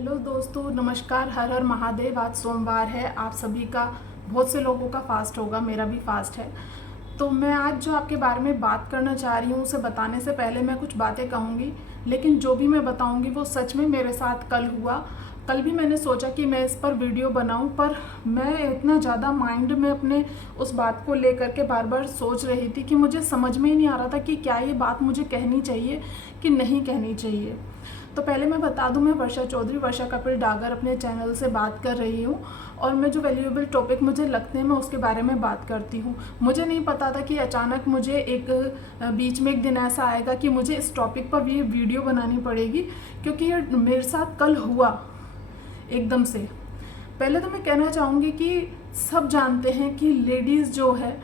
Hello दोस्तों, नमस्कार। हर हर महादेव। आज सोमवार है। आप सभी का, बहुत से लोगों का फास्ट होगा, मेरा भी फास्ट है। तो मैं आज जो आपके बारे में बात करना चाह रही हूँ उसे बताने से पहले मैं कुछ बातें कहूँगी, लेकिन जो भी मैं बताऊँगी वो सच में मेरे साथ कल हुआ। कल भी मैंने सोचा कि मैं इस पर वीडियो बनाऊं, पर मैं इतना ज़्यादा माइंड में अपने उस बात को लेकर के बार बार सोच रही थी कि मुझे समझ में ही नहीं आ रहा था कि क्या ये बात मुझे कहनी चाहिए कि नहीं कहनी चाहिए। तो पहले मैं बता दूं, मैं वर्षा चौधरी, वर्षा कपिल डागर अपने चैनल से बात कर रही हूं, और मैं जो वैल्यूएबल टॉपिक मुझे लगते हैं मैं उसके बारे में बात करती हूं। मुझे नहीं पता था कि अचानक मुझे एक बीच में एक दिन ऐसा आएगा कि मुझे इस टॉपिक पर भी वीडियो बनानी पड़ेगी, क्योंकि ये मेरे साथ कल हुआ एकदम से। पहले तो मैं कहना चाहूँगी कि सब जानते हैं कि लेडीज़ जो है,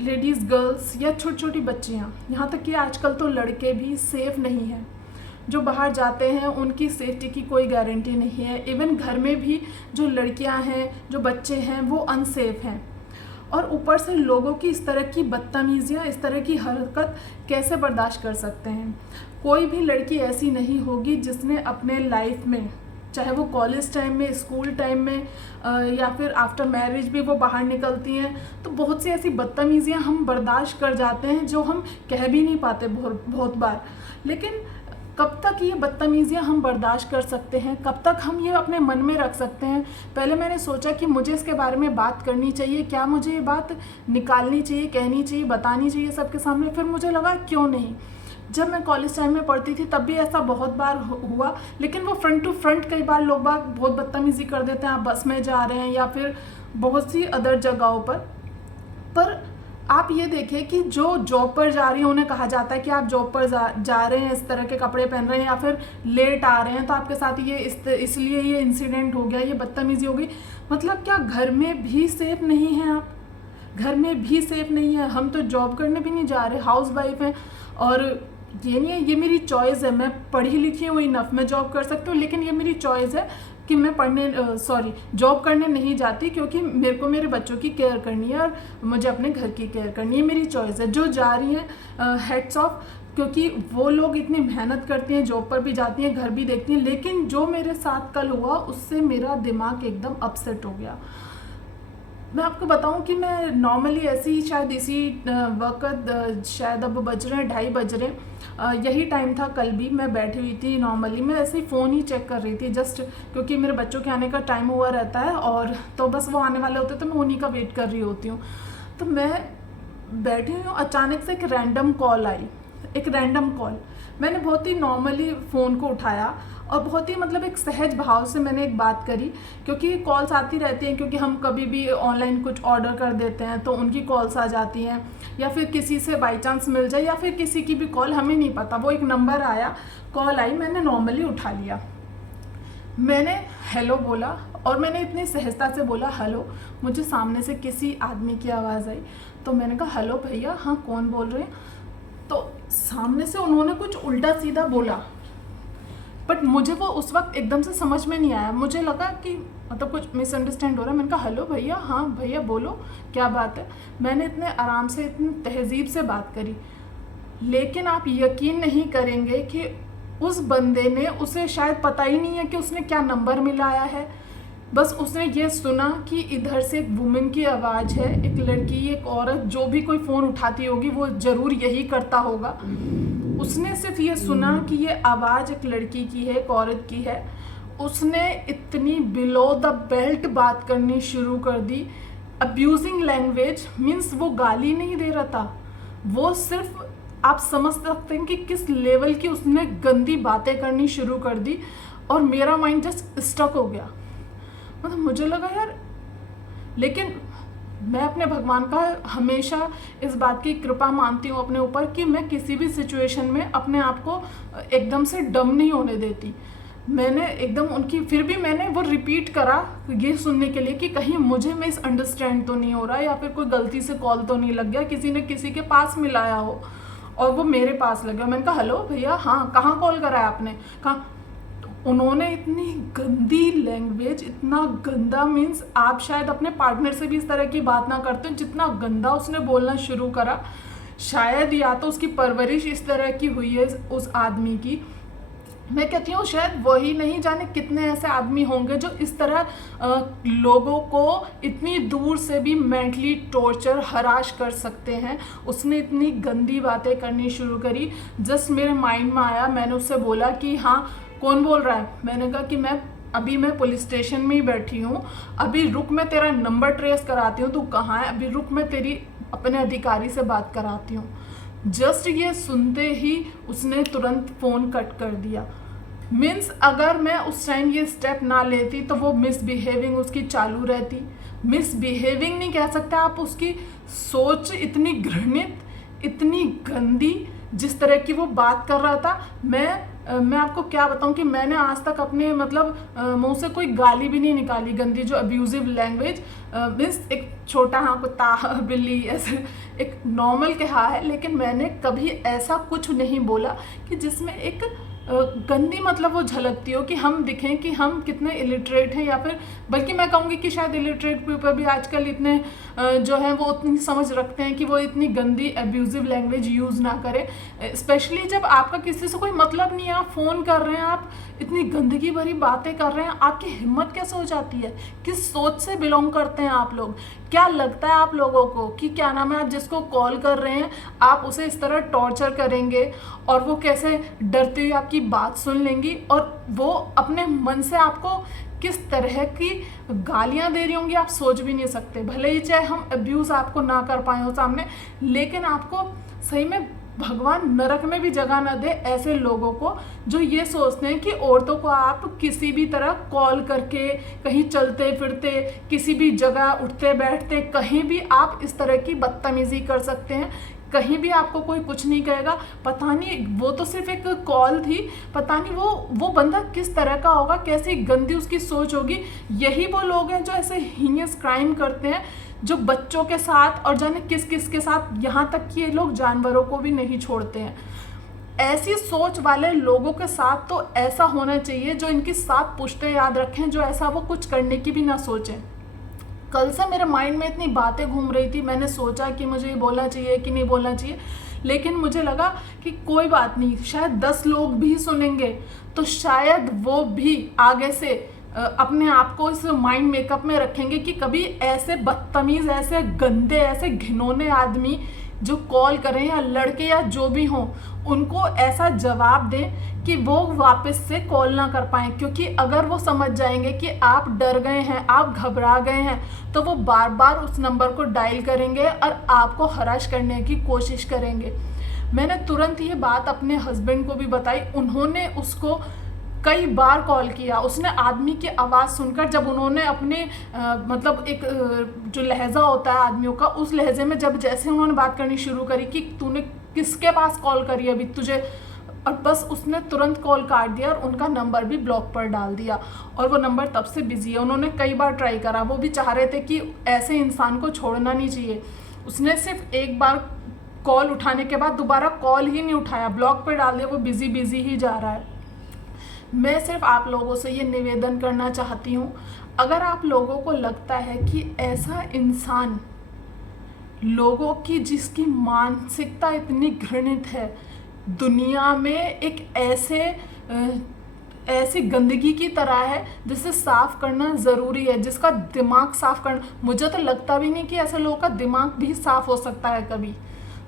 लेडीज़, गर्ल्स या छोटी छोटी बच्चियाँ, यहाँ तक कि आजकल तो लड़के भी सेफ़ नहीं हैं। जो बाहर जाते हैं उनकी सेफ्टी की कोई गारंटी नहीं है। इवन घर में भी जो लड़कियां हैं, जो बच्चे हैं, वो अनसेफ हैं। और ऊपर से लोगों की इस तरह की बदतमीजियाँ, इस तरह की हरकत कैसे बर्दाश्त कर सकते हैं। कोई भी लड़की ऐसी नहीं होगी जिसने अपने लाइफ में, चाहे वो कॉलेज टाइम में, स्कूल टाइम में या फिर आफ्टर मैरिज भी वो बाहर निकलती हैं, तो बहुत सी ऐसी बदतमीजियाँ हम बर्दाश्त कर जाते हैं जो हम कह भी नहीं पाते बहुत बार। लेकिन कब तक ये बदतमीजियाँ हम बर्दाश्त कर सकते हैं, कब तक हम ये अपने मन में रख सकते हैं। पहले मैंने सोचा कि मुझे इसके बारे में बात करनी चाहिए, क्या मुझे ये बात निकालनी चाहिए, कहनी चाहिए, बतानी चाहिए सबके सामने। फिर मुझे लगा क्यों नहीं। जब मैं कॉलेज टाइम में पढ़ती थी तब भी ऐसा बहुत बार हुआ, लेकिन वो फ्रंट टू फ्रंट कई बार लोग बाग बहुत बदतमीजी कर देते हैं। आप बस में जा रहे हैं या फिर बहुत सी अदर जगहों पर आप ये देखिए कि जो जॉब पर जा रही हैं उन्हें कहा जाता है कि आप जॉब पर जा रहे हैं, इस तरह के कपड़े पहन रहे हैं, या फिर लेट आ रहे हैं तो आपके साथ ये इसलिए ये इंसिडेंट हो गया, ये बदतमीजी हो गई। मतलब क्या घर में भी सेफ नहीं हैं आप? घर में भी सेफ नहीं है। हम तो जॉब करने भी नहीं जा रहे, हाउस वाइफ हैं। और ये नहीं है, ये मेरी चॉइस है, मैं पढ़ी लिखी हूँ इनफ, मैं जॉब कर सकती हूँ, लेकिन ये मेरी चॉइस है कि मैं जॉब करने नहीं जाती, क्योंकि मेरे को मेरे बच्चों की केयर करनी है और मुझे अपने घर की केयर करनी है। मेरी चॉइस है। जो जा रही हैं, हेड्स ऑफ, क्योंकि वो लोग इतनी मेहनत करती हैं, जॉब पर भी जाती हैं, घर भी देखती हैं। लेकिन जो मेरे साथ कल हुआ उससे मेरा दिमाग एकदम अपसेट हो गया। मैं आपको बताऊं कि मैं नॉर्मली ऐसे ही शायद इसी वक्त, शायद अब बज रहे हैं 2:30 बज रहे हैं, यही टाइम था कल भी। मैं बैठी हुई थी नॉर्मली, मैं ऐसे ही फ़ोन ही चेक कर रही थी जस्ट, क्योंकि मेरे बच्चों के आने का टाइम हुआ रहता है और तो बस वो आने वाले होते तो मैं उन्हीं का वेट कर रही होती हूँ। तो मैं बैठी हुई हूँ, अचानक से एक रैंडम कॉल आई, एक रैंडम कॉल। मैंने बहुत ही नॉर्मली फ़ोन को उठाया और बहुत ही मतलब एक सहज भाव से मैंने एक बात करी, क्योंकि कॉल्स आती रहती हैं, क्योंकि हम कभी भी ऑनलाइन कुछ ऑर्डर कर देते हैं तो उनकी कॉल्स आ जाती हैं, या फिर किसी से बाई चांस मिल जाए, या फिर किसी की भी कॉल, हमें नहीं पता। वो एक नंबर आया, कॉल आई, मैंने नॉर्मली उठा लिया। मैंने हेलो बोला और मैंने इतनी सहजता से बोला हेलो। मुझे सामने से किसी आदमी की आवाज़ आई, तो मैंने कहा हेलो भैया, हाँ कौन बोल रहे हैं? तो सामने से उन्होंने कुछ उल्टा सीधा बोला, बट मुझे वो उस वक्त एकदम से समझ में नहीं आया। मुझे लगा कि मतलब कुछ मिसअंडरस्टैंड हो रहा है। मैंने कहा हेलो भैया, हाँ भैया बोलो, क्या बात है? मैंने इतने आराम से, इतनी तहजीब से बात करी, लेकिन आप यकीन नहीं करेंगे कि उस बंदे ने, उसे शायद पता ही नहीं है कि उसने क्या नंबर मिलाया है। बस उसने ये सुना कि इधर से एक वुमेन की आवाज़ है, एक लड़की, एक औरत, जो भी कोई फ़ोन उठाती होगी वो ज़रूर यही करता होगा। उसने सिर्फ ये सुना कि ये आवाज़ एक लड़की की है, एक औरत की है। उसने इतनी बिलो द बेल्ट बात करनी शुरू कर दी। अब्यूजिंग लैंग्वेज मीन्स वो गाली नहीं दे रहा था, वो सिर्फ, आप समझ सकते हैं कि किस लेवल की उसने गंदी बातें करनी शुरू कर दी। और मेरा माइंड जस्ट स्टक हो गया। मतलब मुझे लगा यार, लेकिन मैं अपने भगवान का हमेशा इस बात की कृपा मानती हूँ अपने ऊपर कि मैं किसी भी सिचुएशन में अपने आप को एकदम से डम नहीं होने देती। मैंने एकदम उनकी, फिर भी मैंने वो रिपीट करा ये सुनने के लिए कि कहीं मुझे मिसअंडरस्टैंड तो नहीं हो रहा, या फिर कोई गलती से कॉल तो नहीं लग गया, किसी ने किसी के पास मिलाया हो और वो मेरे पास लग गया। मैंने कहा हेलो भैया, हाँ कहाँ कॉल करा है आपने, कहाँ? उन्होंने इतनी गंदी लैंग्वेज, इतना गंदा, मीन्स आप शायद अपने पार्टनर से भी इस तरह की बात ना करते, जितना गंदा उसने बोलना शुरू करा। शायद या तो उसकी परवरिश इस तरह की हुई है उस आदमी की, मैं कहती हूँ शायद वही नहीं जाने कितने ऐसे आदमी होंगे जो इस तरह लोगों को इतनी दूर से भी मेंटली टॉर्चर हराश कर सकते हैं। उसने इतनी गंदी बातें करनी शुरू करी। जस्ट मेरे माइंड में आया, मैंने उससे बोला कि हाँ कौन बोल रहा है। मैंने कहा कि मैं पुलिस स्टेशन में ही बैठी हूँ, अभी रुक मैं तेरा नंबर ट्रेस कराती हूँ, तू कहाँ है, अभी रुक मैं तेरी अपने अधिकारी से बात कराती हूँ। जस्ट ये सुनते ही उसने तुरंत फ़ोन कट कर दिया। मीन्स अगर मैं उस टाइम ये स्टेप ना लेती तो वो मिसबिहेविंग उसकी चालू रहती। मिसबिहेविंग नहीं कह सकते आप, उसकी सोच इतनी घृणित, इतनी गंदी, जिस तरह की वो बात कर रहा था। मैं आपको क्या बताऊं कि मैंने आज तक अपने मुंह से कोई गाली भी नहीं निकाली गंदी, जो अब्यूजिव लैंग्वेज। मीन्स एक छोटा हाँ कुत्ता बिल्ली ऐसे एक नॉर्मल कहा है, लेकिन मैंने कभी ऐसा कुछ नहीं बोला कि जिसमें एक गंदी वो झलकती हो, कि हम दिखें कि हम कितने इलिटरेट हैं, या फिर बल्कि मैं कहूँगी कि शायद इलिटरेट पीपल भी आजकल इतने जो हैं वो उतनी समझ रखते हैं कि वो इतनी गंदी एब्यूजिव लैंग्वेज यूज़ ना करें। स्पेशली जब आपका किसी से कोई मतलब नहीं है, आप फ़ोन कर रहे हैं, आप इतनी गंदगी भरी बातें कर रहे हैं, आपकी हिम्मत कैसे हो जाती है? किस सोच से बिलोंग करते हैं आप लोग? क्या लगता है आप लोगों को कि क्या नाम है, आप जिसको कॉल कर रहे हैं आप उसे इस तरह टॉर्चर करेंगे और वो कैसे डरती हुई आपकी बात सुन लेंगी, और वो अपने मन से आपको किस तरह की गालियां दे रही होंगी आप सोच भी नहीं सकते। भले ही चाहे हम अब्यूज़ आपको ना कर पाए हो सामने, लेकिन आपको सही में भगवान नरक में भी जगह ना दे ऐसे लोगों को जो ये सोचते हैं कि औरतों को आप किसी भी तरह कॉल करके, कहीं चलते फिरते, किसी भी जगह उठते बैठते, कहीं भी आप इस तरह की बदतमीजी कर सकते हैं, कहीं भी आपको कोई कुछ नहीं कहेगा। पता नहीं, वो तो सिर्फ एक कॉल थी, पता नहीं वो बंदा किस तरह का होगा, कैसी गंदी उसकी सोच होगी। यही वो लोग हैं जो ऐसे हीनियस क्राइम करते हैं, जो बच्चों के साथ और जाने किस किस के साथ, यहाँ तक कि ये लोग जानवरों को भी नहीं छोड़ते हैं। ऐसी सोच वाले लोगों के साथ तो ऐसा होना चाहिए जो इनकी 7 पुश्तें याद रखें, जो ऐसा वो कुछ करने की भी ना सोचें। कल से मेरे माइंड में इतनी बातें घूम रही थी, मैंने सोचा कि मुझे ये बोलना चाहिए कि नहीं बोलना चाहिए, लेकिन मुझे लगा कि कोई बात नहीं, शायद 10 लोग भी सुनेंगे तो शायद वो भी आगे से अपने आप को इस माइंड मेकअप में रखेंगे कि कभी ऐसे बदतमीज़, ऐसे गंदे, ऐसे घिनौने आदमी जो कॉल करें या लड़के या जो भी हों, उनको ऐसा जवाब दें कि वो वापस से कॉल ना कर पाएँ। क्योंकि अगर वो समझ जाएंगे कि आप डर गए हैं, आप घबरा गए हैं, तो वो बार बार उस नंबर को डायल करेंगे और आपको हराश करने की कोशिश करेंगे। मैंने तुरंत ये बात अपने हस्बैंड को भी बताई, उन्होंने उसको कई बार कॉल किया। उसने आदमी की आवाज़ सुनकर, जब उन्होंने अपने एक जो लहजा होता है आदमियों का, उस लहजे में जब जैसे उन्होंने बात करनी शुरू करी कि तूने किसके पास कॉल करी अभी तुझे, और बस उसने तुरंत कॉल काट दिया और उनका नंबर भी ब्लॉक पर डाल दिया, और वो नंबर तब से बिजी है। उन्होंने कई बार ट्राई करा, वो भी चाह रहे थे कि ऐसे इंसान को छोड़ना नहीं चाहिए। उसने सिर्फ एक बार कॉल उठाने के बाद दोबारा कॉल ही नहीं उठाया, ब्लॉक पर डाल दिया, वो बिजी ही जा रहा है। मैं सिर्फ आप लोगों से ये निवेदन करना चाहती हूँ, अगर आप लोगों को लगता है कि ऐसा इंसान, लोगों की जिसकी मानसिकता इतनी घृणित है, दुनिया में एक ऐसी गंदगी की तरह है जिसे साफ करना ज़रूरी है, जिसका दिमाग साफ करना, मुझे तो लगता भी नहीं कि ऐसे लोगों का दिमाग भी साफ हो सकता है कभी।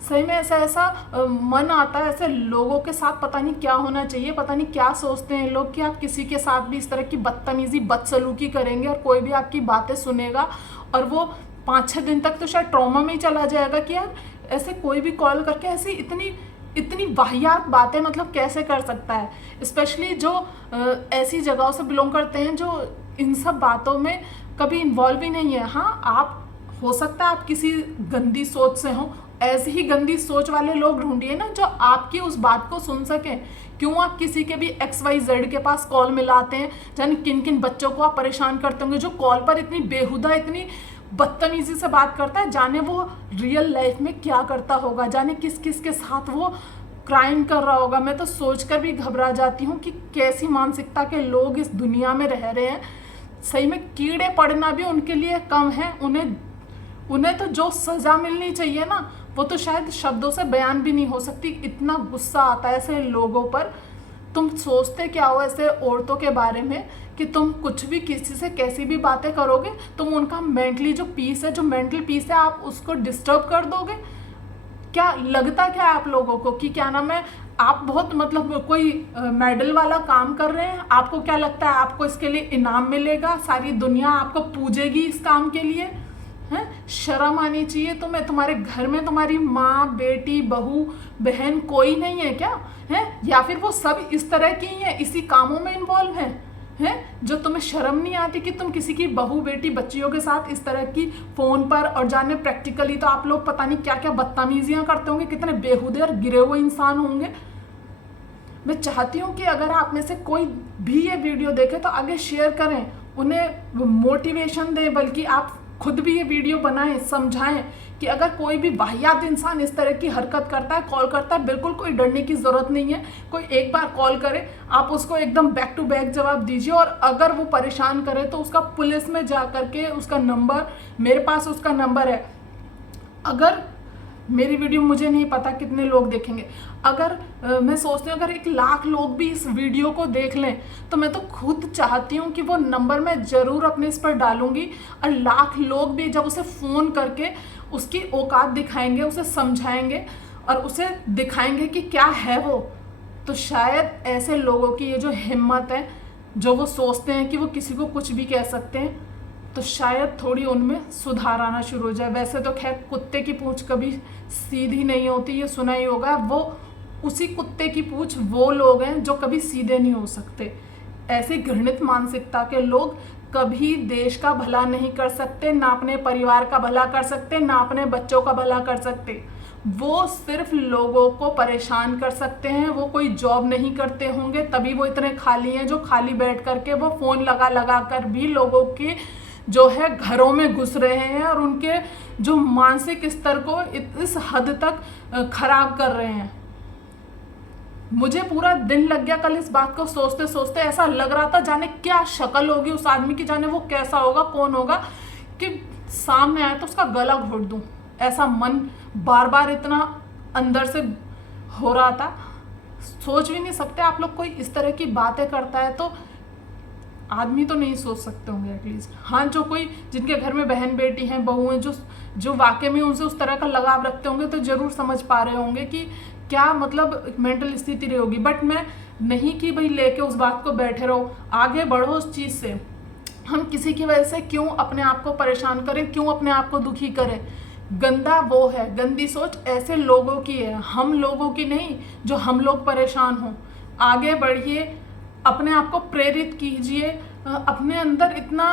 सही में ऐसा मन आता है ऐसे लोगों के साथ, पता नहीं क्या होना चाहिए, पता नहीं क्या सोचते हैं लोग कि आप किसी के साथ भी इस तरह की बदतमीज़ी, बदसलूकी करेंगे और कोई भी आपकी बातें सुनेगा और वो 5-6 दिन तक तो शायद ट्रॉमा में ही चला जाएगा कि यार ऐसे कोई भी कॉल करके ऐसी इतनी वाहियात बातें कैसे कर सकता है। स्पेशली जो ऐसी जगहों से बिलोंग करते हैं जो इन सब बातों में कभी इन्वॉल्व ही नहीं है। हाँ, आप हो सकता है आप किसी गंदी सोच से हों, ऐसी ही गंदी सोच वाले लोग ढूंढिए ना जो आपकी उस बात को सुन सकें। क्यों आप किसी के भी XYZ के पास कॉल मिलाते हैं, जाने किन किन बच्चों को आप परेशान करते होंगे जो कॉल पर इतनी बेहुदा, इतनी बदतमीजी से बात करता है, जाने वो रियल लाइफ में क्या करता होगा, जाने किस किस के साथ वो क्राइम कर रहा होगा। मैं तो सोचकर भी घबरा जाती हूँ कि कैसी मानसिकता के लोग इस दुनिया में रह रहे हैं। सही में कीड़े पड़ना भी उनके लिए कम है, उन्हें तो जो सज़ा मिलनी चाहिए ना, वो तो शायद शब्दों से बयान भी नहीं हो सकती। इतना गुस्सा आता है ऐसे लोगों पर। तुम सोचते क्या हो ऐसे औरतों के बारे में कि तुम कुछ भी किसी से कैसी भी बातें करोगे, तुम उनका मेंटली जो पीस है, जो मेंटल पीस है, आप उसको डिस्टर्ब कर दोगे। क्या लगता क्या है आप लोगों को कि क्या नाम है, आप बहुत मतलब कोई मेडल वाला काम कर रहे हैं, आपको क्या लगता है आपको इसके लिए इनाम मिलेगा, सारी दुनिया आपको पूजेगी इस काम के लिए? हैं, शर्म आनी चाहिए तुम्हें। तुम्हारे घर में तुम्हारी माँ, बेटी, बहू, बहन कोई नहीं है क्या? है या फिर वो सब इस तरह की ही हैं, इसी कामों में इन्वॉल्व हैं, जो तुम्हें शर्म नहीं आती कि तुम किसी की बहू, बेटी, बच्चियों के साथ इस तरह की फोन पर, और जाने प्रैक्टिकली तो आप लोग पता नहीं क्या क्या बदतमीजियां करते होंगे, कितने बेहुदे और गिरे हुए इंसान होंगे। मैं चाहती हूँ कि अगर आप में से कोई भी ये वीडियो देखे तो आगे शेयर करें, उन्हें मोटिवेशन दें, बल्कि आप खुद भी ये वीडियो बनाएं, समझाएं कि अगर कोई भी वाहियात इंसान इस तरह की हरकत करता है, कॉल करता है, बिल्कुल कोई डरने की ज़रूरत नहीं है। कोई एक बार कॉल करे, आप उसको एकदम बैक टू बैक जवाब दीजिए, और अगर वो परेशान करे तो उसका पुलिस में जा करके उसका नंबर, मेरे पास उसका नंबर है। अगर मेरी वीडियो, मुझे नहीं पता कितने लोग देखेंगे, अगर मैं सोचती हूँ अगर 1,00,000 लोग भी इस वीडियो को देख लें तो मैं तो खुद चाहती हूँ कि वो नंबर मैं ज़रूर अपने इस पर डालूंगी, और 1,00,000 लोग भी जब उसे फ़ोन करके उसकी औकात दिखाएंगे, उसे समझाएंगे और उसे दिखाएंगे कि क्या है वो, तो शायद ऐसे लोगों की ये जो हिम्मत है, जो वो सोचते हैं कि वो किसी को कुछ भी कह सकते हैं, तो शायद थोड़ी उनमें सुधार आना शुरू हो जाए। वैसे तो खैर कुत्ते की पूंछ कभी सीधी नहीं होती, ये सुना ही होगा। वो उसी कुत्ते की पूंछ वो लोग हैं जो कभी सीधे नहीं हो सकते। ऐसी घृणित मानसिकता के लोग कभी देश का भला नहीं कर सकते, ना अपने परिवार का भला कर सकते, ना अपने बच्चों का भला कर सकते। वो सिर्फ लोगों को परेशान कर सकते हैं। वो कोई जॉब नहीं करते होंगे, तभी वो इतने खाली हैं, जो खाली बैठ करके वो फ़ोन लगा लगा कर भी लोगों के जो है घरों में घुस रहे हैं और उनके जो मानसिक स्तर को इस हद तक खराब कर रहे हैं। मुझे पूरा दिन लग गया कल इस बात को सोचते सोचते। ऐसा लग रहा था जाने क्या शक्ल होगी उस आदमी की, जाने वो कैसा होगा, कौन होगा, कि सामने आए तो उसका गला घोट दूं। ऐसा मन बार बार इतना अंदर से हो रहा था। सोच भी नहीं सकते आप लोग, कोई इस तरह की बातें करता है तो आदमी तो नहीं सोच सकते होंगे एटलीस्ट। हाँ, जो कोई जिनके घर में बहन बेटी हैं, बहू हैं, जो वाकई में उनसे उस तरह का लगाव रखते होंगे तो ज़रूर समझ पा रहे होंगे कि क्या मतलब मेंटल स्थिति रही होगी। बट मैं नहीं कि भाई लेके उस बात को बैठे रहो, आगे बढ़ो उस चीज़ से। हम किसी की वजह से क्यों अपने आप को परेशान करें, क्यों अपने आप को दुखी करें? गंदा वो है, गंदी सोच ऐसे लोगों की है, हम लोगों की नहीं जो हम लोग परेशान हों। आगे बढ़िए, अपने आप को प्रेरित कीजिए, अपने अंदर इतना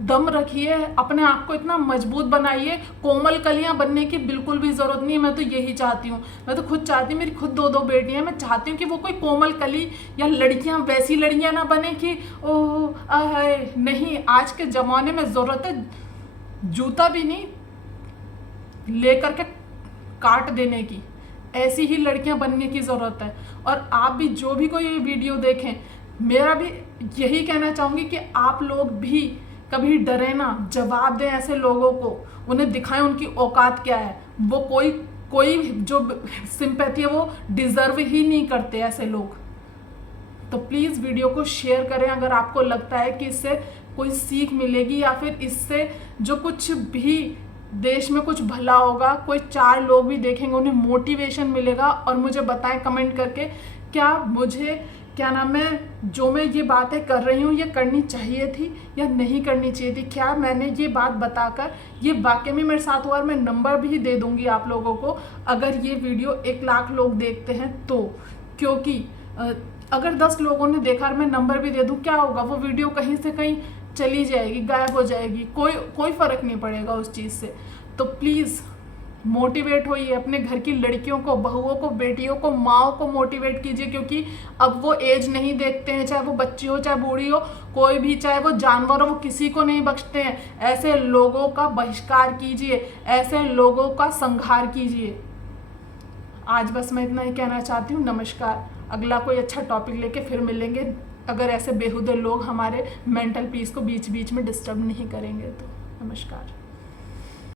दम रखिए, अपने आप को इतना मजबूत बनाइए। कोमल कलियां बनने की बिल्कुल भी ज़रूरत नहीं है। मैं तो यही चाहती हूँ, मैं तो खुद चाहती हूँ, मेरी खुद 2 बेटियां हैं, मैं चाहती हूँ कि वो कोई कोमल कली या लड़कियां वैसी लड़कियां ना बने कि ओह आए नहीं। आज के ज़माने में ज़रूरत है जूता भी नहीं लेकर के काट देने की, ऐसी ही लड़कियां बनने की ज़रूरत है। और आप भी जो भी कोई ये वीडियो देखें, मेरा भी यही कहना चाहूँगी कि आप लोग भी कभी डरे ना, जवाब दें ऐसे लोगों को, उन्हें दिखाएं उनकी औकात क्या है। वो कोई जो सिंपैथी है वो डिज़र्व ही नहीं करते ऐसे लोग। तो प्लीज़ वीडियो को शेयर करें अगर आपको लगता है कि इससे कोई सीख मिलेगी, या फिर इससे जो कुछ भी देश में कुछ भला होगा, कोई 4 लोग भी देखेंगे, उन्हें मोटिवेशन मिलेगा। और मुझे बताएं कमेंट करके, क्या मुझे क्या नाम है जो मैं ये बातें कर रही हूँ ये करनी चाहिए थी या नहीं करनी चाहिए थी? क्या मैंने ये बात बताकर ये वाकई में मेरे साथ हुआ? और मैं नंबर भी दे दूँगी आप लोगों को अगर ये वीडियो 1,00,000 लोग देखते हैं तो। क्योंकि अगर 10 लोगों ने देखा और मैं नंबर भी दे दूँ, क्या होगा? वो वीडियो कहीं से कहीं चली जाएगी, गायब हो जाएगी, कोई फ़र्क नहीं पड़ेगा उस चीज़ से। तो प्लीज़ मोटिवेट होइए, अपने घर की लड़कियों को, बहुओं को, बेटियों को, माँओं को मोटिवेट कीजिए। क्योंकि अब वो एज नहीं देखते हैं, चाहे वो बच्ची हो, चाहे बूढ़ी हो, कोई भी, चाहे वो जानवर हो, वो किसी को नहीं बख्शते हैं। ऐसे लोगों का बहिष्कार कीजिए, ऐसे लोगों का संहार कीजिए। आज बस मैं इतना ही कहना चाहती हूँ। नमस्कार। अगला कोई अच्छा टॉपिक लेके फिर मिलेंगे, अगर ऐसे बेहुदे लोग हमारे मेंटल पीस को बीच बीच में डिस्टर्ब नहीं करेंगे तो। नमस्कार।